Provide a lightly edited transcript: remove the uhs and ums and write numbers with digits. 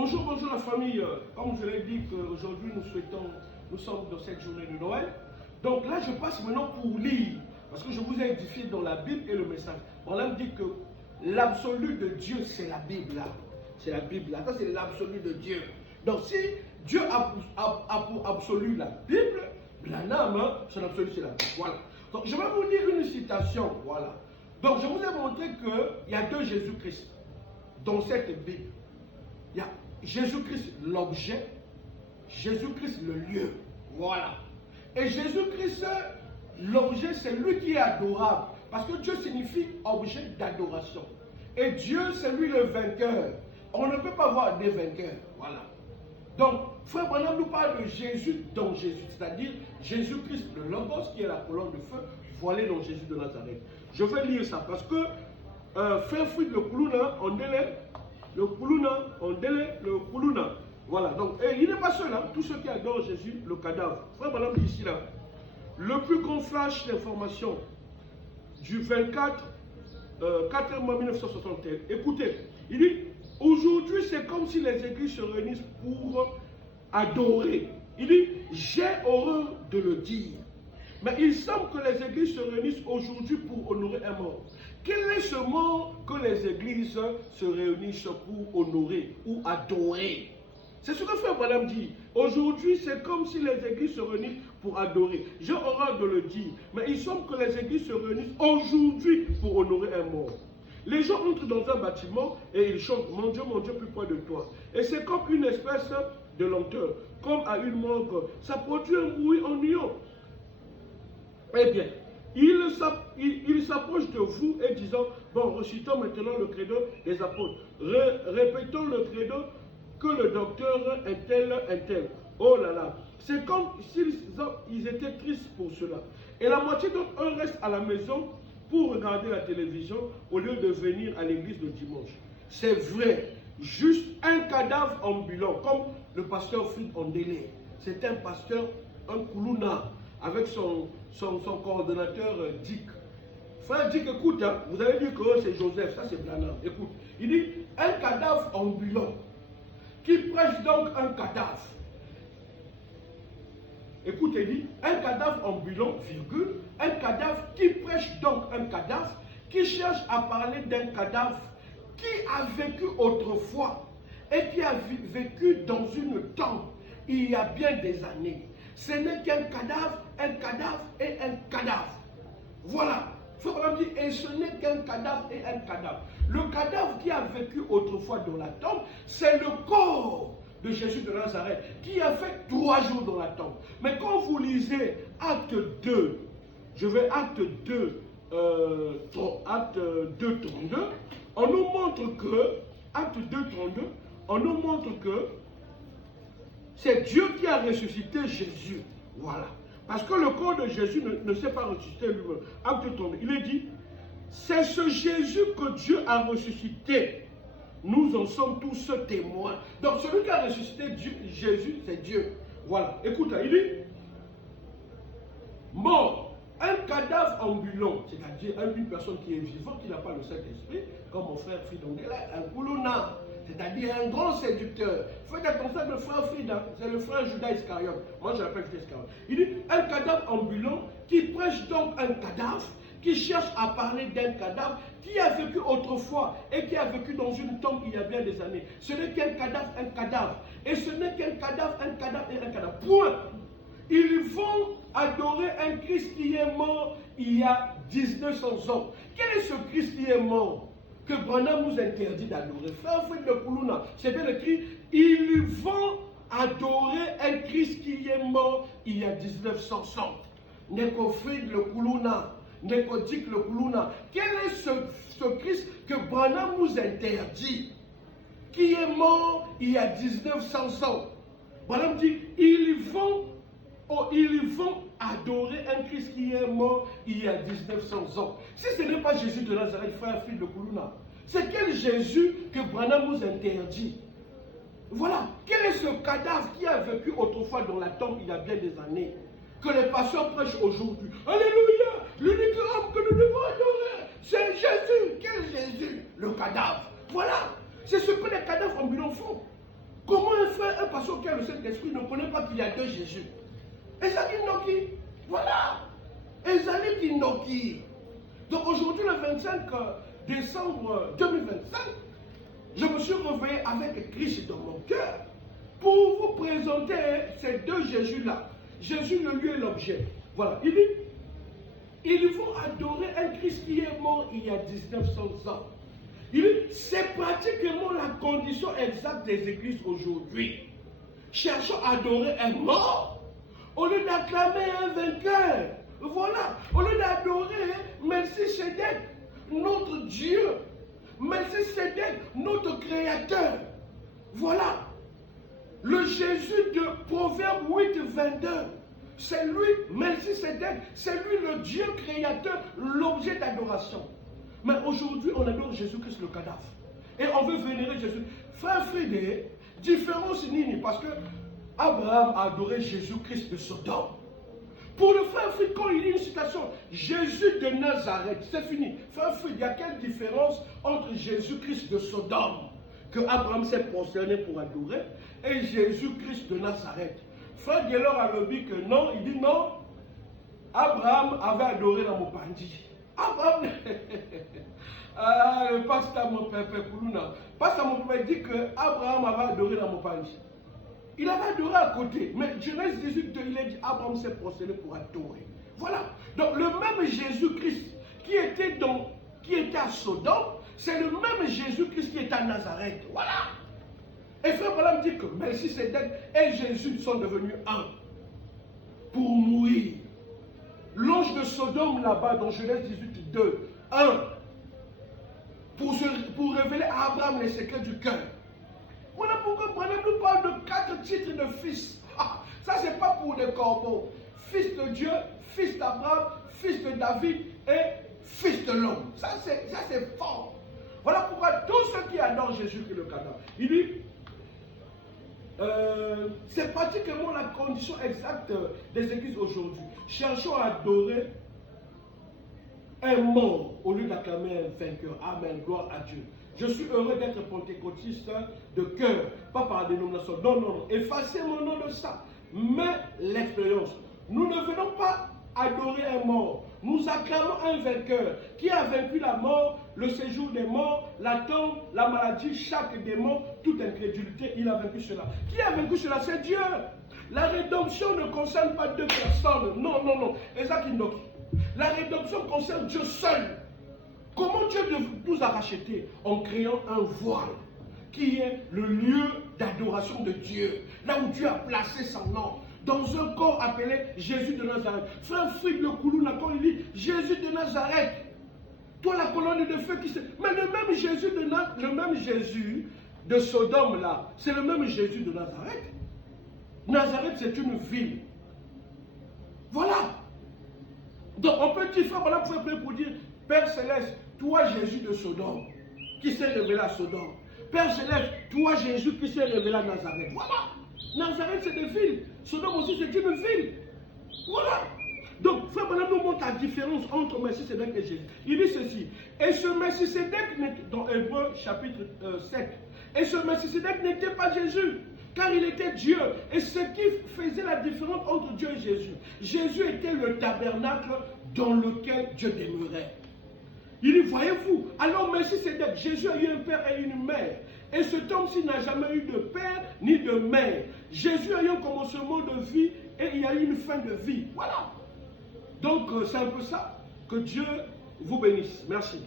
Bonjour la famille. Comme je l'ai dit qu'aujourd'hui nous sommes dans cette journée de Noël. Donc là je passe maintenant pour lire. Parce que je vous ai édifié dans la Bible et le message. On a dit que l'absolu de Dieu c'est la Bible là. C'est la Bible là. Ça c'est l'absolu de Dieu. Donc si Dieu a pour absolu la Bible, la Nam, son absolu c'est la Bible. Voilà. Donc je vais vous lire une citation. Voilà. Donc je vous ai montré qu'il y a deux Jésus-Christ dans cette Bible. Il y a Jésus-Christ l'objet, Jésus-Christ le lieu. Voilà. Et Jésus-Christ, l'objet, c'est lui qui est adorable. Parce que Dieu signifie objet d'adoration. Et Dieu, c'est lui le vainqueur. On ne peut pas voir des vainqueurs. Voilà. Donc, frère Branham nous parle de Jésus dans Jésus. C'est-à-dire Jésus-Christ, le Logos, qui est la colonne de feu, voilée dans Jésus de Nazareth. Je vais lire ça parce que frère Fried le Koulouna, on délai. Le Koulouna. Voilà, donc, et il n'est pas seul, hein, tous ceux qui adorent Jésus, le cadavre. Frère Branham dit ici, là, le plus grand flash d'information du 24 4 mois 1961. Écoutez, il dit, aujourd'hui, c'est comme si les églises se réunissent pour adorer. Il dit, j'ai horreur de le dire. Mais il semble que les églises se réunissent aujourd'hui pour honorer un mort. Quel est ce mort que les églises se réunissent pour honorer ou adorer? C'est ce que frère Branham dit. Aujourd'hui, c'est comme si les églises se réunissent pour adorer. J'ai horreur de le dire, mais il semble que les églises se réunissent aujourd'hui pour honorer un mort. Les gens entrent dans un bâtiment et ils chantent « Mon Dieu, plus près de toi ». Et c'est comme une espèce de lenteur, comme à une morgue. Ça produit un bruit ennuyant. Eh bien, il s'approche de vous et disant, bon, recitons maintenant le credo des apôtres. Répétons le credo que le docteur est tel. Oh là là, c'est comme s'ils étaient tristes pour cela. Et la moitié d'entre eux restent à la maison pour regarder la télévision au lieu de venir à l'église le dimanche. C'est vrai, juste un cadavre ambulant, comme le pasteur Fried Ondele. C'est un pasteur, un Koulouna, avec son coordonnateur Dick. Frère Dick, écoute, hein, vous avez dit que c'est Joseph, ça c'est Branham. Écoute, il dit un cadavre ambulant qui prêche donc un cadavre. Écoute, il dit un cadavre ambulant, virgule, un cadavre qui prêche donc un cadavre, qui cherche à parler d'un cadavre qui a vécu autrefois et qui a vécu dans une tombe il y a bien des années. Ce n'est qu'un cadavre et un cadavre. Voilà. Et ce n'est qu'un cadavre et un cadavre. Le cadavre qui a vécu autrefois dans la tombe, c'est le corps de Jésus de Nazareth qui a fait 3 jours dans la tombe. Mais quand vous lisez Acte 2, je vais Acte 2, 32, on nous montre que, Acte 2, 32, on nous montre que c'est Dieu qui a ressuscité Jésus. Voilà. Parce que le corps de Jésus ne s'est pas ressuscité lui-même. Acte 32, il est dit, c'est ce Jésus que Dieu a ressuscité. Nous en sommes tous témoins. Donc celui qui a ressuscité Jésus, c'est Dieu. Voilà. Écoute, il dit, mort, un cadavre ambulant, c'est-à-dire une personne qui est vivante, qui n'a pas le Saint-Esprit, comme mon frère Fried Ondele, un Koulouna, c'est-à-dire un grand séducteur. Faites attention, le frère Fried, c'est le frère Judas Iscariote. Moi je l'appelle Judas Iscariote. Il dit, un cadavre ambulant qui prêche donc un cadavre, qui cherche à parler d'un cadavre qui a vécu autrefois et qui a vécu dans une tombe il y a bien des années. Ce n'est qu'un cadavre, un cadavre. Et ce n'est qu'un cadavre et un cadavre. Point. Ils vont adorer un Christ qui est mort il y a 1900 ans. Quel est ce Christ qui est mort que Branham nous interdit d'adorer? Frère Fried le Koulouna, c'est bien écrit, ils vont adorer un Christ qui est mort il y a 1900 ans. Neko Fried le Koulouna, Neko Dick le Koulouna. Quel est ce Christ que Branham nous interdit, qui est mort il y a 1900 ans? Branham dit, ils vont adorer un Christ qui est mort il y a 1900 ans. Si ce n'est pas Jésus de Nazareth, frère Fried le Koulouna, c'est quel Jésus que Branham nous interdit? Voilà. Quel est ce cadavre qui a vécu autrefois dans la tombe il y a bien des années, que les pasteurs prêchent aujourd'hui? Alléluia! L'unique homme que nous devons adorer, c'est Jésus. Quel Jésus? Le cadavre. Voilà. C'est ce que les cadavres ambulants font. personne qui a le Saint-Esprit ne connaît pas qu'il y a deux Jésus. Ezali Noki. Voilà. Ezali Kindoki. Donc aujourd'hui, le 25 décembre 2025, je me suis réveillé avec Christ dans mon cœur pour vous présenter ces deux Jésus-là. Jésus, le lieu et l'objet. Voilà. Il dit, il faut adorer un Christ qui est mort il y a 1900 ans. Il dit, c'est pratiquement la condition exacte des églises aujourd'hui. Cherchons à adorer un mort au lieu d'acclamer un vainqueur. Voilà. Au lieu d'adorer Melchisédek, notre Dieu. Melchisédek, notre Créateur. Voilà. Le Jésus de Proverbe 8, 22. C'est lui, Melchisédek, c'est lui le Dieu créateur, l'objet d'adoration. Mais aujourd'hui, on adore Jésus-Christ le cadavre. Et on veut vénérer Jésus. Frère Frédé, différence nini, parce que Abraham a adoré Jésus-Christ de Sodome. Pour le frère Frédé, quand il dit une citation, Jésus de Nazareth, c'est fini. Frère Frédé, il y a quelle différence entre Jésus-Christ de Sodome, que Abraham s'est prosterné pour adorer, et Jésus-Christ de Nazareth? Frère Guélor a dit que non, il dit non, Abraham avait adoré dans mon bandit. Abraham, le pasteur mon père Koulouna, pasteur mon père dit que Abraham avait adoré dans mon bandit. Il avait adoré à côté, mais Genèse 18, il a dit Abraham s'est prosterné pour adorer. Voilà. Donc le même Jésus-Christ qui était à Sodome, c'est le même Jésus-Christ qui est à Nazareth. Voilà. Et frère Balaam dit que Melchisédek et Jésus sont devenus un pour mourir. L'ange de Sodome là-bas dans Genèse 18, 2, 1 pour révéler à Abraham les secrets du cœur. Voilà pourquoi Balaam nous parle de 4 titres de fils. Ah, ça c'est pas pour des corbeaux. Fils de Dieu, fils d'Abraham, fils de David et fils de l'homme. Ça c'est fort. Voilà pourquoi tous ceux qui adorent Jésus qui le cadavre. Il dit c'est pratiquement la condition exacte des églises aujourd'hui. Cherchons à adorer un mort au lieu d'acclamer un vainqueur. Amen, gloire à Dieu. Je suis heureux d'être pentecôtiste de cœur, pas par la dénomination. Non, non, non. Effacez mon nom de ça. Mais l'expérience. Nous ne venons pas adorer un mort. Nous acclamons un vainqueur qui a vaincu la mort, le séjour des morts, la tombe, la maladie, chaque démon, toute incrédulité. Il a vaincu cela. Qui a vaincu cela? C'est Dieu. La rédemption ne concerne pas deux personnes. Non, non, non. La rédemption concerne Dieu seul. Comment Dieu nous a rachetés? En créant un voile qui est le lieu d'adoration de Dieu. Là où Dieu a placé son nom. Dans un corps appelé Jésus de Nazareth. Frère Frid le Koulouna, quand il dit Jésus de Nazareth, toi la colonne de feu qui se... Mais le même Jésus de Sodome là, c'est le même Jésus de Nazareth. Nazareth c'est une ville. Voilà. Donc on peut dire, frère, voilà pour dire, Père Céleste, toi Jésus de Sodome, qui s'est révélé à Sodome. Père Céleste, toi Jésus qui s'est révélé à Nazareth. Voilà. Nazareth c'est des villes. Sodome aussi c'est une ville. Voilà. Donc, frère Branham nous montre la différence entre Melchisédek et Jésus. Il dit ceci. Et ce Melchisédek, dans Hébreux chapitre 7, et ce Melchisédek n'était pas Jésus, car il était Dieu. Et ce qui faisait la différence entre Dieu et Jésus, Jésus était le tabernacle dans lequel Dieu demeurait. Il dit, voyez-vous, alors Melchisédek, Jésus a eu un père et une mère. Et cet homme-ci n'a jamais eu de père ni de mère. Jésus a eu un commencement de vie et il y a eu une fin de vie. Voilà. Donc c'est un peu ça. Que Dieu vous bénisse. Merci.